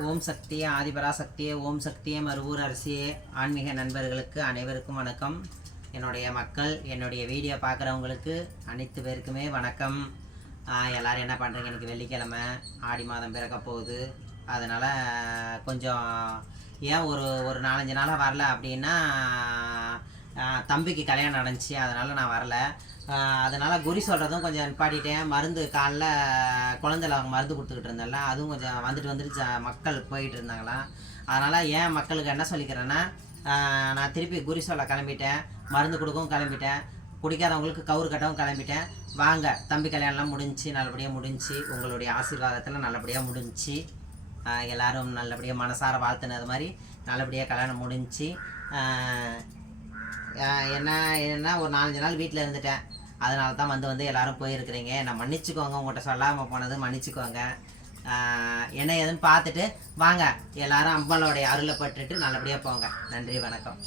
ஓம் சக்தியே ஆதிபராசக்தியே ஓம் சக்தியே மறுவூர் அரசியே ஆன்மீக நண்பர்களுக்கு அனைவருக்கும் வணக்கம். என்னுடைய மக்கள், என்னுடைய வீடியோ பார்க்குறவங்களுக்கு அனைத்து பேருக்குமே வணக்கம். எல்லோரும் என்ன பண்ணுறீங்க? எனக்கு வெள்ளிக்கிழமை, ஆடி மாதம் பிறக்க போகுது. அதனால் கொஞ்சம் ஏன் ஒரு 4-5 நாளாக வரல அப்படின்னா, தம்பிக்கு கல்யாணம் நடந்துச்சு, அதனால் நான் வரல. அதனால் குறி சொல்கிறதும் கொஞ்சம் நிப்பாட்டிட்டேன். மருந்து காலைல குழந்தைல அவங்க மருந்து கொடுத்துக்கிட்டு இருந்தேன்ல, அதுவும் கொஞ்சம் வந்துட்டு மக்கள் போயிட்டு இருந்தாங்களாம். அதனால் ஏன் மக்களுக்கு என்ன சொல்லிக்கிறேன்னா, நான் திருப்பி குறி சொல்ல கிளம்பிட்டேன், மருந்து கொடுக்கவும் கிளம்பிட்டேன், குடிக்காதவங்களுக்கு கவுறு கட்டவும் கிளம்பிட்டேன். வாங்க, தம்பி கல்யாணம்லாம் முடிஞ்சு நல்லபடியாக முடிஞ்சு, உங்களுடைய ஆசீர்வாதத்தில் நல்லபடியாக முடிஞ்சு, எல்லோரும் நல்லபடியாக மனசார வாழ்த்துனது மாதிரி நல்லபடியாக கல்யாணம் முடிஞ்சு. என்ன ஒரு 4-5 நாள் வீட்டில் இருந்துட்டேன். அதனால தான் வந்து எல்லோரும் போயிருக்கிறீங்க. என்னை மன்னிச்சுக்கோங்க, உங்கள்கிட்ட சொல்லாமல் போனது மன்னிச்சுக்கோங்க. என்ன ஏதுன்னு பார்த்துட்டு வாங்க, எல்லோரும் அம்பாளோடைய அருளை பட்டுட்டு நல்லபடியாக போங்க. நன்றி, வணக்கம்.